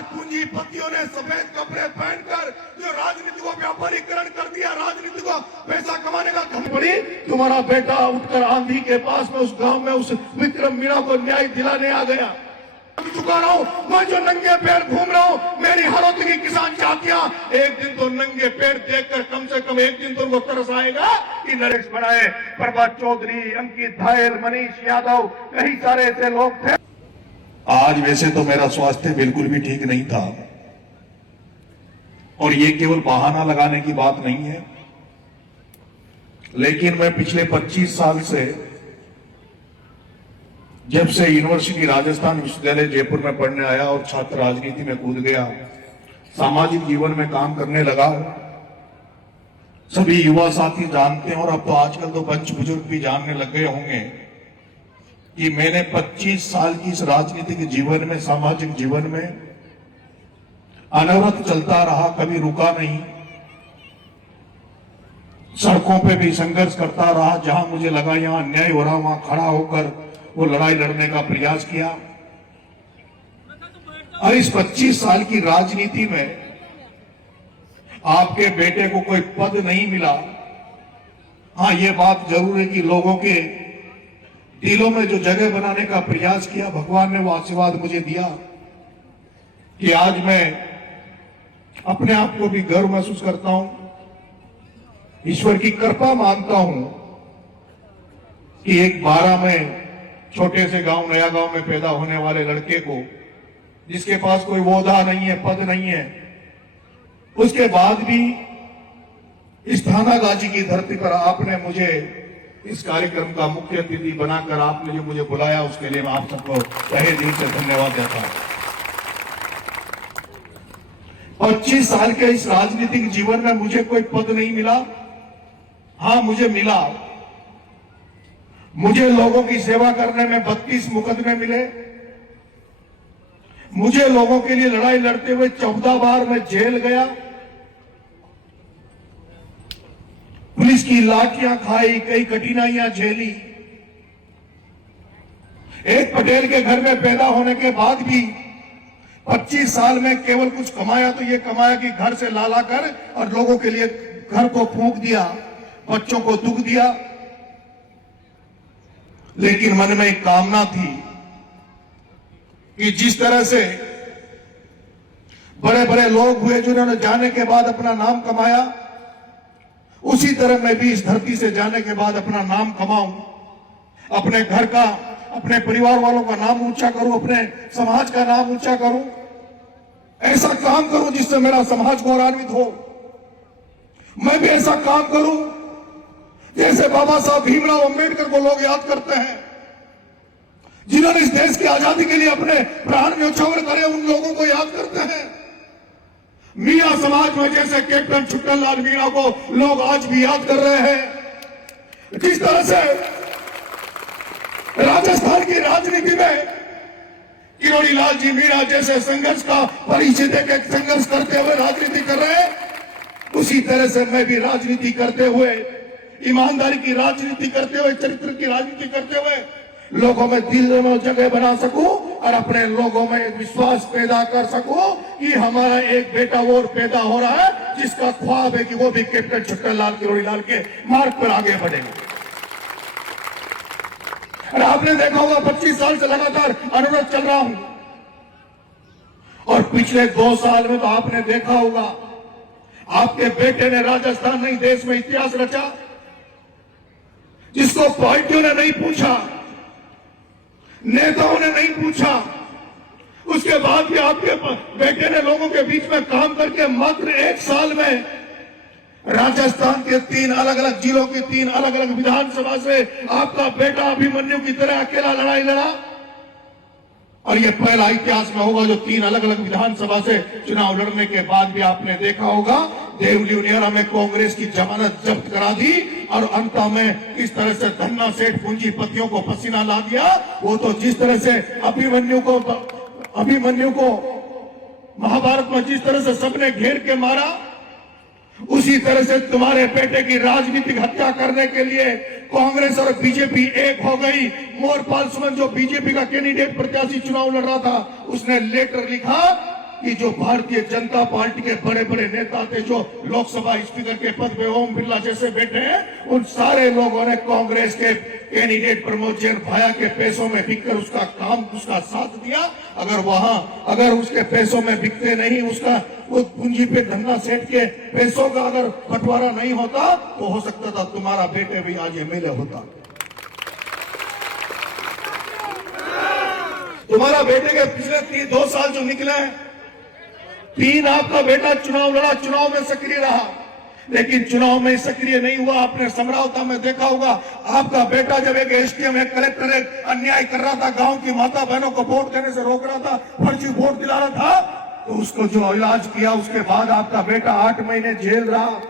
और पूंजीपतियों ने सफेद कपड़े पहनकर जो राजनीति को व्यापारीकरण कर दिया, राजनीति को पैसा कमाने का घमंड पड़ी। तुम्हारा बेटा उठकर आंधी के पास में उस गांव में उस विक्रम मीणा को न्याय दिलाने आ गया। चुका रहा हूं मैं, जो नंगे पैर घूम रहा हूं, मेरी हालत की किसान जातियां एक दिन तो नंगे पैर देखकर कम से कम एक दिन तो उनको तरस आएगा कि नरेश बनाए, प्रभात चौधरी, अंकित धायल, मनीष यादव, कई सारे ऐसे लोग थे। आज वैसे तो मेरा स्वास्थ्य बिल्कुल भी ठीक नहीं था और ये केवल बहाना लगाने की बात नहीं है, लेकिन मैं पिछले 25 साल से, जब से यूनिवर्सिटी राजस्थान विश्वविद्यालय जयपुर में पढ़ने आया और छात्र राजनीति में कूद गया, सामाजिक जीवन में काम करने लगा, सभी युवा साथी जानते हैं और अब तो आजकल तो पंच बुजुर्ग भी जानने लग गए होंगे कि मैंने 25 साल की इस राजनीतिक जीवन में, सामाजिक जीवन में अनवरत चलता रहा, कभी रुका नहीं। सड़कों पे भी संघर्ष करता रहा, जहां मुझे लगा यहां अन्याय हो रहा वहां खड़ा होकर वो लड़ाई लड़ने का प्रयास किया। और इस 25 साल की राजनीति में आपके बेटे को कोई पद नहीं मिला। हां, ये बात जरूर है कि लोगों के दिलों में जो जगह बनाने का प्रयास किया, भगवान ने वो आशीर्वाद मुझे दिया कि आज मैं अपने आप को भी गर्व महसूस करता हूं, ईश्वर की कृपा मानता हूं कि एक 12 में छोटे से गांव, नया गांव में पैदा होने वाले लड़के को, जिसके पास कोई ओहदा नहीं है, पद नहीं है, उसके बाद भी इस थानागाजी की धरती पर आपने मुझे इस कार्यक्रम का मुख्य अतिथि बनाकर आपने जो मुझे बुलाया, उसके लिए मैं आप सबको तहे दिल से धन्यवाद देता हूं। 25 साल के इस राजनीतिक जीवन में मुझे कोई पद नहीं मिला। हां, मुझे मिला, मुझे लोगों की सेवा करने में 32 मुकदमे मिले, मुझे लोगों के लिए लड़ाई लड़ते हुए 14 बार मैं जेल गया, पुलिस की लाठियां खाई, कई कठिनाइयां झेली। एक पटेल के घर में पैदा होने के बाद भी 25 साल में केवल कुछ कमाया तो ये कमाया कि घर से ला ला कर और लोगों के लिए घर को फूंक दिया, बच्चों को दुख दिया। लेकिन मन में एक कामना थी कि जिस तरह से बड़े बड़े लोग हुए जिन्होंने जाने के बाद अपना नाम कमाया, उसी तरह मैं भी इस धरती से जाने के बाद अपना नाम कमाऊं, अपने घर का, अपने परिवार वालों का नाम ऊंचा करूं, अपने समाज का नाम ऊंचा करूं, ऐसा काम करूं जिससे मेरा समाज गौरवान्वित हो। मैं भी ऐसा काम करूं जैसे बाबा साहब भीमराव अंबेडकर को लोग याद करते हैं, जिन्होंने इस देश की आजादी के लिए अपने प्राण न्यौछावर करे, उन लोगों को याद करते हैं। मीणा समाज में जैसे कैप्टन छुट्टनलाल मीणा को लोग आज भी याद कर रहे हैं। जिस तरह से राजस्थान की राजनीति में किरोड़ी लाल जी मीणा जैसे संघर्ष का परिचय देकर संघर्ष करते हुए राजनीति कर रहे हैं, उसी तरह से मैं भी राजनीति करते हुए, ईमानदारी की राजनीति करते हुए, चरित्र की राजनीति करते हुए लोगों में दिल में जगह बना सकूं और अपने लोगों में विश्वास पैदा कर सकूं कि हमारा एक बेटा और पैदा हो रहा है जिसका ख्वाब है कि वो भी कैप्टन छुट्टनलाल किरोड़ी लाल के मार्ग पर आगे बढ़ेगा। और आपने देखा होगा 25 साल से लगातार अनुरोध चल रहा हूं और पिछले 2 साल में तो आपने देखा होगा आपके बेटे ने राजस्थान नहीं देश में इतिहास रचा, जिसको पार्टियों ने नहीं पूछा, नेताओं ने नहीं पूछा, उसके बाद भी आपके बेटे ने लोगों के बीच में काम करके मात्र 1 साल में राजस्थान के 3 अलग अलग जिलों की 3 अलग अलग विधानसभा से आपका बेटा अभिमन्यु की तरह अकेला लड़ाई लड़ा। और यह पहला इतिहास में होगा जो 3 अलग अलग विधानसभा से चुनाव लड़ने के बाद भी आपने देखा होगा देवली उनियारा में कांग्रेस की जमानत जब्त करा दी और अंत में किस तरह से धन्ना सेठ पूंजीपतियों को पसीना ला दिया। वो तो जिस तरह से अभिमन्यु को महाभारत में जिस तरह से सबने घेर के मारा, उसी तरह से तुम्हारे बेटे की राजनीतिक हत्या करने के लिए कांग्रेस और बीजेपी एक हो गई। मोरपाल सुमन जो बीजेपी का कैंडिडेट प्रत्याशी चुनाव लड़ रहा था, उसने लेटर लिखा कि जो भारतीय जनता पार्टी के बड़े बड़े नेता थे, जो लोकसभा स्पीकर के पद पे ओम बिरला जैसे बैठे हैं, उन सारे लोगों ने कांग्रेस के कैंडिडेट प्रमोद जैन भाया के पैसों में बिककर उसका काम, उसका साथ दिया। अगर उसके पैसों में बिकते नहीं, उसका उस पूंजी पे धंधा सेठ के पैसों का अगर बंटवारा नहीं होता, तो हो सकता था तुम्हारा बेटे भी आज एमएलए होता। तुम्हारा बेटे के पिछले 2 साल जो निकले हैं, 3 आपका बेटा चुनाव लड़ा, चुनाव में सक्रिय रहा, लेकिन चुनाव में सक्रिय नहीं हुआ। आपने समरावता में देखा होगा, आपका बेटा जब एक एसडीएम, एक कलेक्टर एक अन्याय कर रहा था, गांव की माता बहनों को वोट देने से रोक रहा था, फर्जी वोट दिला रहा था, तो उसको जो इलाज किया, उसके बाद आपका बेटा 8 महीने जेल रहा।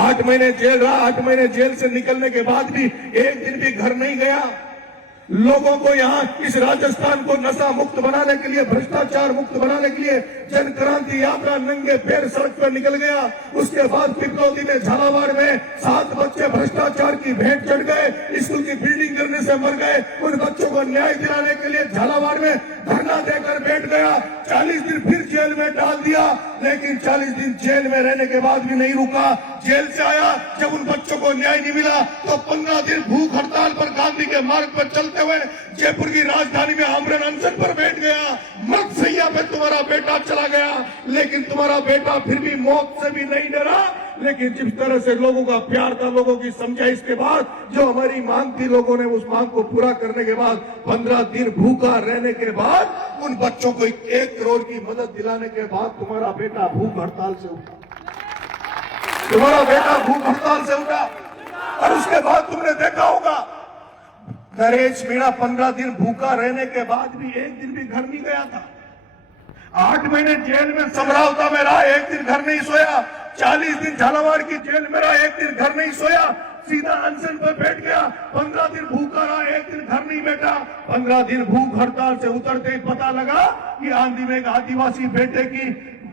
8 महीने जेल रहा। 8 महीने जेल से निकलने के बाद भी एक दिन भी घर नहीं गया। लोगों को यहाँ इस राजस्थान को नशा मुक्त बनाने के लिए, भ्रष्टाचार मुक्त बनाने के लिए जन क्रांति यात्रा नंगे पैर सड़क पर निकल गया। उसके बाद पिपलौदी में, झालावाड़ में 7 बच्चे भ्रष्टाचार की भेंट चढ़ गए, स्कूल की बिल्डिंग गिरने से मर गए। उन बच्चों को न्याय दिलाने के लिए झालावाड़ में धरना देकर बैठ गया। 40 दिन फिर जेल में डाल दिया, लेकिन 40 दिन जेल में रहने के बाद भी नहीं रुका। जेल से आया, जब उन बच्चों को न्याय नहीं मिला तो 15 दिन भूख हड़ताल पर गांधी के मार्ग पर चलते हुए जयपुर की राजधानी में आमरण अनशन पर बैठ गया। मृत सैया पे तुम्हारा बेटा चला गया, लेकिन तुम्हारा बेटा फिर भी मौत से भी नहीं डरा। लेकिन जिस तरह से लोगों का प्यार था, लोगों की समझाइश के बाद जो हमारी मांग थी, लोगों ने उस मांग को पूरा करने के बाद 15 दिन भूखा रहने के बाद, उन बच्चों को 1 करोड़ की मदद दिलाने के बाद तुम्हारा बेटा भूख हड़ताल से उठा। तुम्हारा बेटा भूख हड़ताल से उठा। और उसके बाद तुमने देखा होगा, नरेश मीणा 15 दिन भूखा रहने के बाद भी एक दिन भी घर नहीं गया था। 8 महीने जेल में समरावता में रहा, एक दिन घर नहीं सोया। 40 दिन झालावाड़ की जेल में रहा, एक दिन घर नहीं सोया। सीधा अनशन पर बैठ गया। 15 दिन भूखा रहा, एक दिन घर नहीं बैठा। 15 दिन भूख हड़ताल से उतरते ही पता लगा कि आंधी में एक आदिवासी बेटे की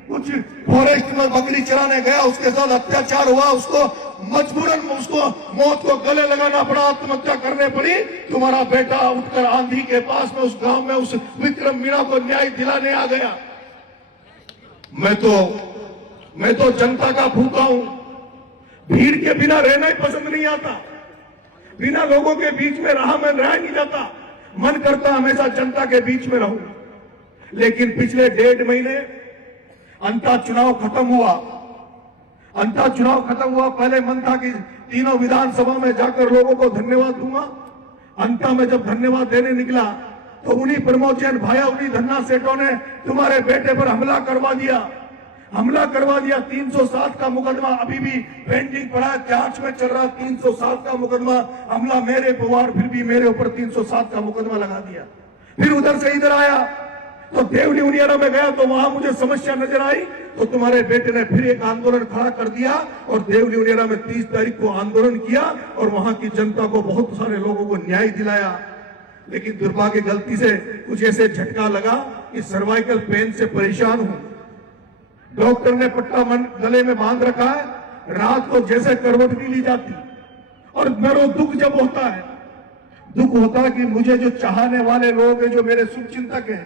कुछ फॉरेस्ट में बकरी चराने गया, उसके साथ अत्याचार हुआ, उसको मजबूरन उसको मौत को गले लगाना पड़ा, आत्महत्या करने पड़ी। तुम्हारा बेटा उठकर आंधी के पास में उस गांव में उस विक्रम मीणा को न्याय दिलाने आ गया। मैं तो जनता का भूखा हूं। भीड़ के बिना रहना ही पसंद नहीं आता। बिना लोगों के बीच में रहा मैं रह नहीं जाता। मन करता हमेशा जनता के बीच में रहूं। लेकिन पिछले 1.5 महीने अंता चुनाव खत्म हुआ। पहले मन था कि तीनों विधानसभा में जाकर लोगों को धन्यवाद दूंगा। अंता में जब धन्यवाद देने निकला तो उन्हीं प्रमोद जैन भाया, उन्हीं धन्ना सेठों ने तुम्हारे बेटे पर हमला करवा दिया। 307 का मुकदमा अभी भी पेंडिंग पड़ा है, जांच में चल रहा। 307 का मुकदमा हमला मेरे पर, फिर भी मेरे ऊपर 307 का मुकदमा लगा दिया। फिर उधर से इधर आया तो देवली उनियारा में गया तो वहां मुझे समस्या नजर आई, तो तुम्हारे बेटे ने फिर एक आंदोलन खड़ा कर दिया और देवली उनियारा में 30 तारीख को आंदोलन किया और वहां की जनता को, बहुत सारे लोगों को न्याय दिलाया। लेकिन दुर्भाग्य गलती से कुछ ऐसे झटका लगा कि सर्वाइकल पेन से परेशान हूं। डॉक्टर ने पट्टा गले में बांध रखा है, रात को जैसे करवट नहीं ली जाती। और मेरा दुख जब होता है, दुख होता है कि मुझे जो चाहने वाले लोग हैं, जो मेरे शुभचिंतक हैं,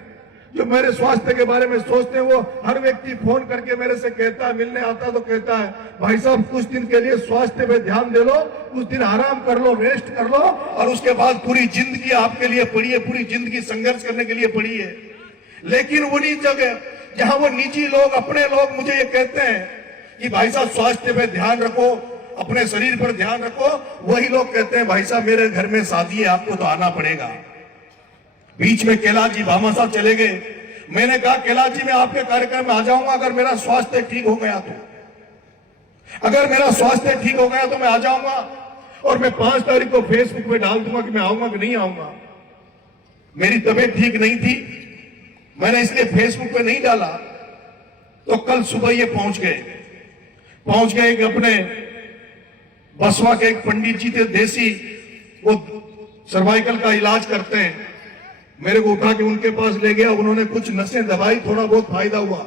जो मेरे स्वास्थ्य के बारे में सोचते हैं, वो हर व्यक्ति फोन करके मेरे से कहता है, मिलने आता तो कहता है, भाई साहब कुछ दिन के लिए स्वास्थ्य पे ध्यान दे लो, कुछ दिन आराम कर लो, रेस्ट कर लो, और उसके बाद पूरी जिंदगी आपके लिए पड़ी है, पूरी जिंदगी संघर्ष करने के लिए पड़ी है। लेकिन उन्हीं जगह जहां वो निजी लोग, अपने लोग मुझे ये कहते हैं कि भाई साहब स्वास्थ्य पे ध्यान रखो, अपने शरीर पर ध्यान रखो, वही लोग कहते हैं भाई साहब मेरे घर में शादी है, आपको तो आना पड़ेगा। बीच में कैलाश जी भामा साहब चले गए। मैंने कहा कैलाश जी मैं आपके कार्यक्रम में आ जाऊंगा अगर मेरा स्वास्थ्य ठीक हो गया तो। अगर मेरा स्वास्थ्य ठीक हो गया तो मैं आ जाऊंगा और मैं 5 तारीख को फेसबुक पे डाल दूंगा कि मैं आऊंगा कि नहीं आऊंगा। मेरी तबीयत ठीक नहीं थी, मैंने इसलिए फेसबुक पे नहीं डाला। तो कल सुबह ये पहुंच गए कि अपने बसवा के एक पंडित जी थे देसी, वो सर्वाइकल का इलाज करते हैं। मेरे को उठा के उनके पास ले गया, उन्होंने कुछ नसें दबाई, थोड़ा बहुत फायदा हुआ।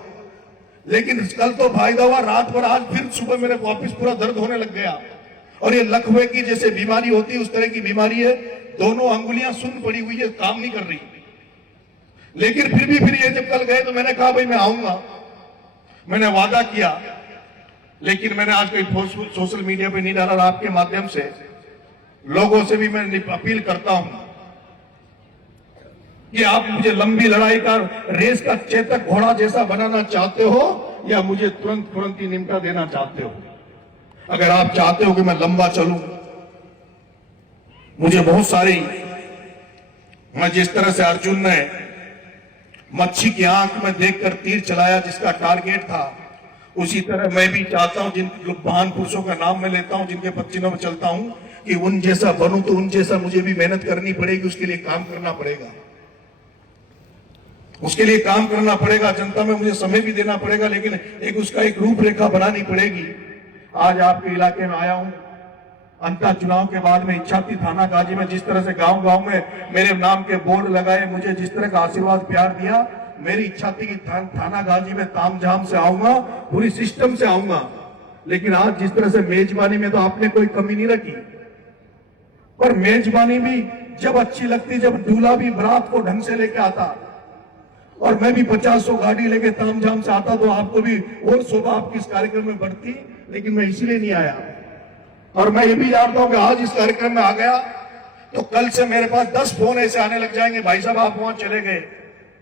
लेकिन कल तो फायदा हुआ, रात भर, आज फिर सुबह मेरे वापिस पूरा दर्द होने लग गया। और ये लकवे की जैसे बीमारी होती है उस तरह की बीमारी है। दोनों अंगुलियां सुन्न पड़ी हुई है, काम नहीं कर रही। लेकिन फिर ये जब कल गए तो मैंने कहा भाई मैं आऊंगा, मैंने वादा किया। लेकिन मैंने आज कोई सोशल मीडिया पे नहीं डाला। आपके माध्यम से लोगों से भी मैं अपील करता हूं कि आप मुझे लंबी लड़ाई का, रेस का चेतक घोड़ा जैसा बनाना चाहते हो या मुझे तुरंत ही निमटा देना चाहते हो। अगर आप चाहते हो कि मैं लंबा चलूं, मुझे बहुत सारी, मैं जिस तरह से अर्जुन ने मच्छी की आंख में देखकर तीर चलाया जिसका टारगेट था, उसी तरह मैं भी चाहता हूं, जिन महान पुरुषों का नाम मैं लेता हूं, जिनके पदचिन्हों में चलता हूं, कि उन जैसा बनूं तो उन जैसा मुझे भी मेहनत करनी पड़ेगी, उसके लिए काम करना पड़ेगा, उसके लिए काम करना पड़ेगा, जनता में मुझे समय भी देना पड़ेगा, लेकिन उसका एक रूपरेखा बनानी पड़ेगी। आज आपके इलाके में आया हूं, अंतर चुनाव के बाद में इच्छा थी थाना गाजी में जिस तरह से गांव में मेरे नाम के बोर्ड लगाए, मुझे जिस तरह का आशीर्वाद प्यार दिया, मेरी इच्छा थी कि थाना गाजी में तामझाम से आऊंगा, पूरी सिस्टम से आऊंगा। लेकिन आज जिस तरह से मेजबानी में तो आपने कोई कमी नहीं रखी, पर मेजबानी भी जब अच्छी लगती, जब दूल्हा भी बारात को ढंग से लेके आता और मैं भी 50-100 गाड़ी लेके तामझाम से आता तो आपको भी और शोभा आपकी इस कार्यक्रम में बढ़ती। लेकिन मैं इसीलिए नहीं आया, और मैं ये भी जानता हूं कि आज इस कार्यक्रम में आ गया तो कल से मेरे पास 10 फोन ऐसे आने लग जाएंगे, भाई साहब आप वहां चले गए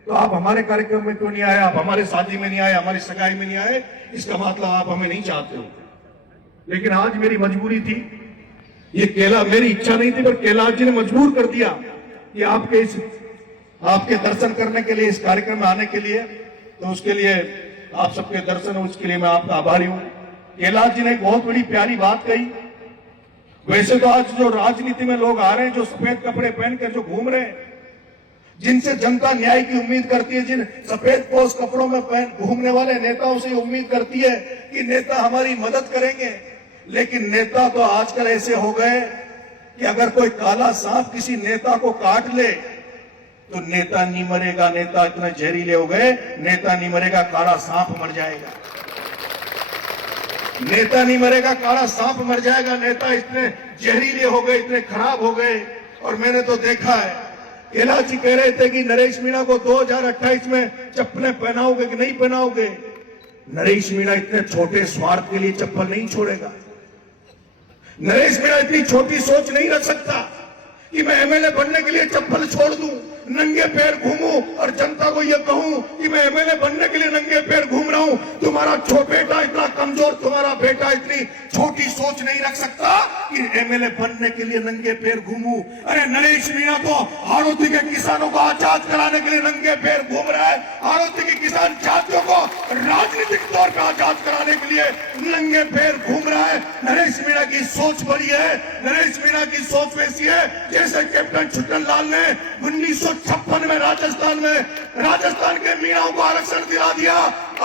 तो आप हमारे कार्यक्रम में क्यों नहीं आए, आप हमारे शादी में नहीं आए, हमारी सगाई में नहीं आए, इसका मतलब आप हमें नहीं चाहते हो। लेकिन आज मेरी मजबूरी थी, ये केला मेरी इच्छा नहीं थी, पर कैलाश जी ने मजबूर कर दिया कि आपके दर्शन करने के लिए, इस कार्यक्रम में आने के लिए, तो उसके लिए आप सबके दर्शन, उसके लिए मैं आपका आभारी हूं। कैलाश जी ने एक बहुत बड़ी प्यारी बात कही। वैसे तो आज जो राजनीति में लोग आ रहे हैं, जो सफेद कपड़े पहनकर जो घूम रहे हैं, जिनसे जनता न्याय की उम्मीद करती है, जिन सफेद पोष कपड़ों में घूमने वाले नेताओं से उम्मीद करती है कि नेता हमारी मदद करेंगे, लेकिन नेता तो आजकल ऐसे हो गए कि अगर कोई काला सांप किसी नेता को काट ले तो नेता नहीं मरेगा, नेता इतने जहरीले हो गए, नेता नहीं मरेगा, काला सांप मर जाएगा। नेता नहीं मरेगा, काला सांप मर जाएगा। नेता इतने जहरीले हो गए, इतने खराब हो गए। और मैंने तो देखा है, कैलाश जी कह रहे थे कि नरेश मीणा को 2028 में चप्पलें पहनाओगे कि नहीं पहनाओगे। नरेश मीणा इतने छोटे स्वार्थ के लिए चप्पल नहीं छोड़ेगा। नरेश मीणा इतनी छोटी सोच नहीं रख सकता कि मैं एमएलए बनने के लिए चप्पल छोड़ दूं, नंगे पैर घूमूं और जनता को यह कहूं कि मैं एमएलए बनने के लिए नंगे पैर घूम रहा हूं। तुम्हारा बेटा इतना कमजोर, तुम्हारा बेटा इतनी छोटी सोच नहीं रख सकता कि एमएलए बनने के लिए नंगे पैर घूमूं। अरे नरेश मीणा तो हाड़ौती के किसानों को आजाद कराने के लिए नंगे पैर घूम रहा है। हाड़ौती की किसान जातियों को राजनीतिक तौर पर आजाद कराने के लिए नंगे पैर घूम रहा है। नरेश मीणा की सोच बड़ी है। नरेश मीणा की सोच वैसी है जैसे कैप्टन छुट्टन लाल ने 1956 में राजस्थान के मीणाओं को आरक्षण दिला दिया।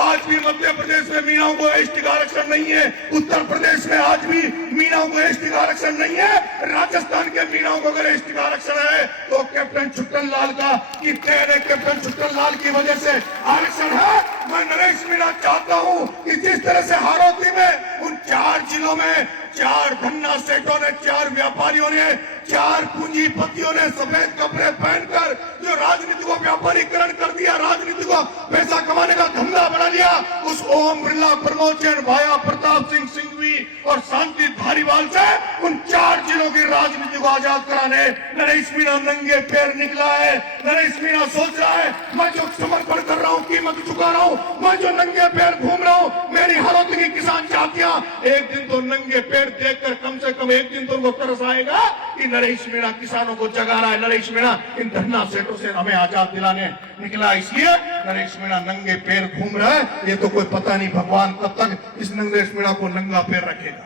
आज भी मध्य प्रदेश में मीणाओं को एसटी का आरक्षण नहीं है। उत्तर प्रदेश में आज भी मीणाओं को एसटी का आरक्षण नहीं है। राजस्थान के मीणाओं को अगर एसटी का आरक्षण है तो कैप्टन छुट्टन लाल का कि तेरे कैप्टन छुट्टन लाल की वजह से आरक्षण है। मैं नरेश मीणा चाहता हूं कि जिस तरह से हाड़ौती में उन 4 जिलों में 4 धन्ना सेठों ने, 4 व्यापारियों ने, 4 पूंजीपतियों ने सफेद कपड़े पहनकर जो राजनीति को व्यापारीकरण कर दिया, राजनीति को पैसा कमाने का धंधा बना लिया, उस ओम बिरला, प्रमोद जैन, भाया प्रताप सिंह सिंघवी और शांति धारीवाल से उन 4 जिलों की राजनीति को आजाद कराने नरेश मीणा नंगे पैर निकला है। नरेश मीणा सोच रहा है मैं जो समर्पण कर रहा हूँ, कीमत चुका रहा हूँ, मैं जो नंगे पैर घूम रहा हूँ, मेरी हाड़ौती की किसान जातियां एक दिन तो नंगे पैर देखकर कम से कम एक दिन तो उनको तरस आएगा कि नरेश मीणा किसानों को जगा रहा है। नरेश मीणा इन धन्ना सेठों से हमें आजाद दिलाने निकला, इसलिए नरेश मीणा नंगे पैर घूम रहा है। ये तो कोई पता नहीं भगवान कब तक इस नरेश मीणा को नंगा पैर रखेगा।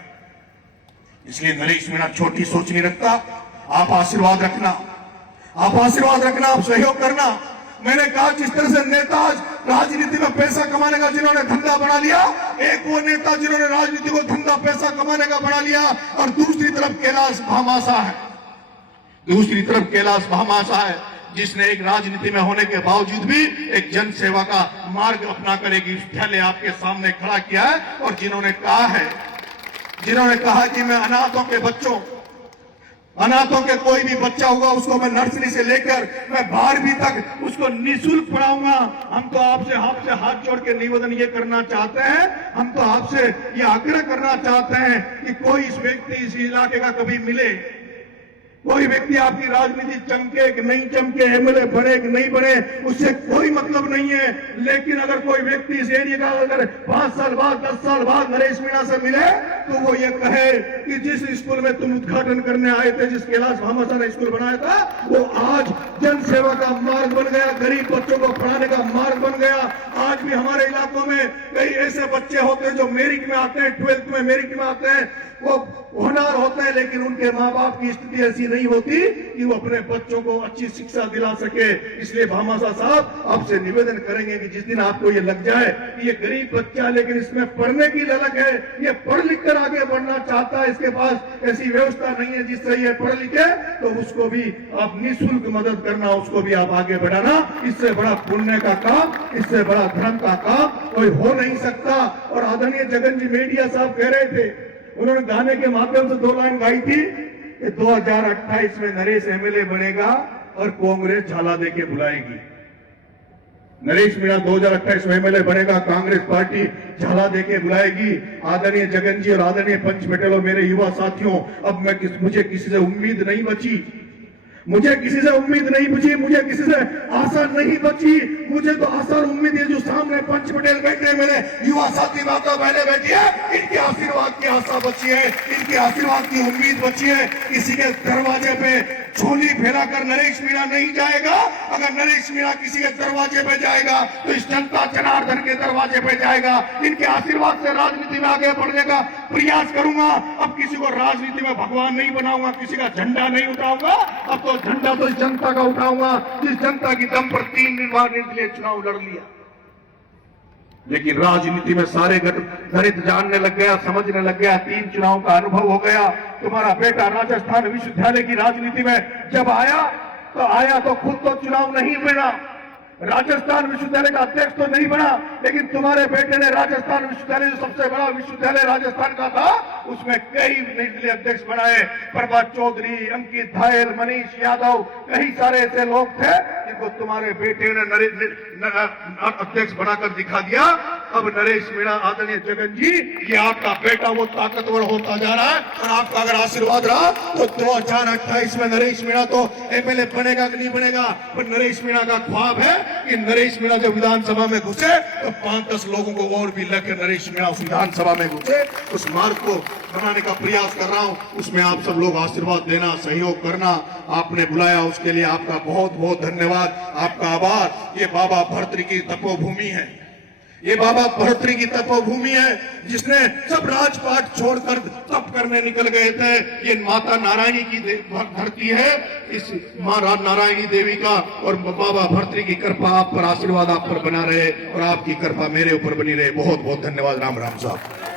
इसलिए नरेश मीणा छोटी सोच नहीं रखता। आप आशीर्वाद रखना, आप सहयोग करना। मैंने कहा जिस तरह से नेता आज राजनीति में पैसा कमाने का जिन्होंने धंधा बना लिया, एक वो नेता जिन्होंने राजनीति को धंधा पैसा कमाने का बना लिया, और दूसरी तरफ कैलाश भामाशा है, जिसने एक राजनीति में होने के बावजूद भी एक जन सेवा का मार्ग अपनाकर एक विद्यालय आपके सामने खड़ा किया है। और जिन्होंने कहा कि मैं अनाथों के बच्चों, अनाथों के कोई भी बच्चा होगा उसको मैं नर्सरी से लेकर मैं 12वीं तक उसको निःशुल्क पढ़ाऊंगा। हम तो आपसे हाथ जोड़ के निवेदन ये करना चाहते हैं, हम तो आपसे ये आग्रह करना चाहते हैं कि कोई इस व्यक्ति इस इलाके का कभी मिले, कोई व्यक्ति आपकी राजनीति चमके कि नहीं चमके, एमएलए बने कि नहीं बने, उससे कोई मतलब नहीं है। लेकिन अगर कोई व्यक्ति इस एरिया का अगर 5 साल बाद 10 साल बाद नरेश मीणा से मिले तो वो ये कहे कि जिस स्कूल में तुम उद्घाटन करने आए थे, जिस कैलाश भामाशाह ने स्कूल बनाया था, वो आज जन सेवा का मार्ग बन गया, गरीब बच्चों को पढ़ाने का मार्ग बन गया। आज भी हमारे इलाकों में कई ऐसे बच्चे होते हैं जो मेरिट में आते हैं, 12th में मेरिट में आते हैं, वो होनहार होते हैं, लेकिन उनके माँ बाप की स्थिति ऐसी नहीं होती कि वो अपने बच्चों को अच्छी शिक्षा दिला सके। इसलिए भामाशाह साहब आपसे निवेदन करेंगे कि जिस दिन आपको ये लग जाए कि ये गरीब बच्चा लेकिन इसमें पढ़ने की ललक है, ये पढ़ लिख कर आगे बढ़ना चाहता है, इसके पास ऐसी व्यवस्था नहीं है जिससे ये पढ़ लिखे, तो उसको भी आप निःशुल्क मदद करना, उसको भी आप आगे बढ़ाना। इससे बड़ा पुण्य का काम, इससे बड़ा धर्म का काम कोई हो नहीं सकता। और आदरणीय जगन जी मेडिया साहब कह रहे थे, उन्होंने गाने के माध्यम से 2 लाइन गाई थी कि 2028 में नरेश एमएलए बनेगा और कांग्रेस झाला दे के बुलाएगी। नरेश मीणा 2028 में एमएलए बनेगा, कांग्रेस पार्टी झाला दे के बुलाएगी। आदरणीय जगन जी और आदरणीय पंच पटेल और मेरे युवा साथियों, अब मुझे किसी से उम्मीद नहीं बची, मुझे किसी से उम्मीद नहीं बची, मुझे किसी से आशा नहीं बची। मुझे तो आशा और उम्मीद है जो सामने पंच पटेल बैठे, मेरे युवा साथी माता बहने बैठी है, इनके आशीर्वाद की आशा बची है, इनके आशीर्वाद की उम्मीद बची है। किसी के दरवाजे पे झोली फैलाकर नरेश मीणा नहीं जाएगा। अगर नरेश मीणा किसी के दरवाजे पे जाएगा तो इस जनता जनार्दन के दरवाजे पे जाएगा। इनके आशीर्वाद से राजनीति में आगे बढ़ने का प्रयास करूंगा। अब किसी को राजनीति में भगवान नहीं बनाऊंगा, किसी का झंडा नहीं उठाऊंगा। अब तो झंडा तो इस जनता का उठाऊंगा जिस जनता की दम पर 3 बार निर्दलीय चुनाव लड़ लिया। लेकिन राजनीति में सारे गणित जानने लग गया, समझने लग गया, 3 चुनाव का अनुभव हो गया। तुम्हारा बेटा राजस्थान विश्वविद्यालय की राजनीति में जब आया तो खुद तो चुनाव नहीं लड़ा, राजस्थान विश्वविद्यालय का अध्यक्ष तो नहीं बना, लेकिन तुम्हारे बेटे ने राजस्थान विश्वविद्यालय जो सबसे बड़ा विश्वविद्यालय राजस्थान का था उसमें कई निर्दलीय अध्यक्ष बनाए। प्रभात चौधरी, अंकित धायल, मनीष यादव, कई सारे ऐसे लोग थे जिनको तुम्हारे बेटे ने अध्यक्ष बनाकर दिखा दिया। अब नरेश मीणा, आदरणीय जगन जी, ये आपका बेटा वो ताकतवर होता जा रहा है और आपका अगर आशीर्वाद रहा तो 2028 में नरेश मीणा तो एमएलए बनेगा कि नहीं बनेगा, पर नरेश मीणा का ख्वाब है कि नरेश मीणा जब विधानसभा में घुसे तो 5-10 लोगों को और भी लेकर नरेश मीणा उस विधानसभा में घुसे। उस मार्ग को बनाने का प्रयास कर रहा हूं, उसमें आप सब लोग आशीर्वाद देना, सहयोग करना। आपने बुलाया उसके लिए आपका बहुत बहुत धन्यवाद, आपका आभार। ये बाबा भर्तृ की तपोभूमि है, ये बाबा भर्तृ की तपोभूमि है जिसने सब राजपाट छोड़कर तप करने निकल गए थे। ये माता नारायणी की धरती है, इस मां नारायणी देवी का और बाबा भर्तृ की कृपा आप पर, आशीर्वाद आप पर बना रहे और आपकी कृपा मेरे ऊपर बनी रहे। बहुत बहुत धन्यवाद। राम राम साहब।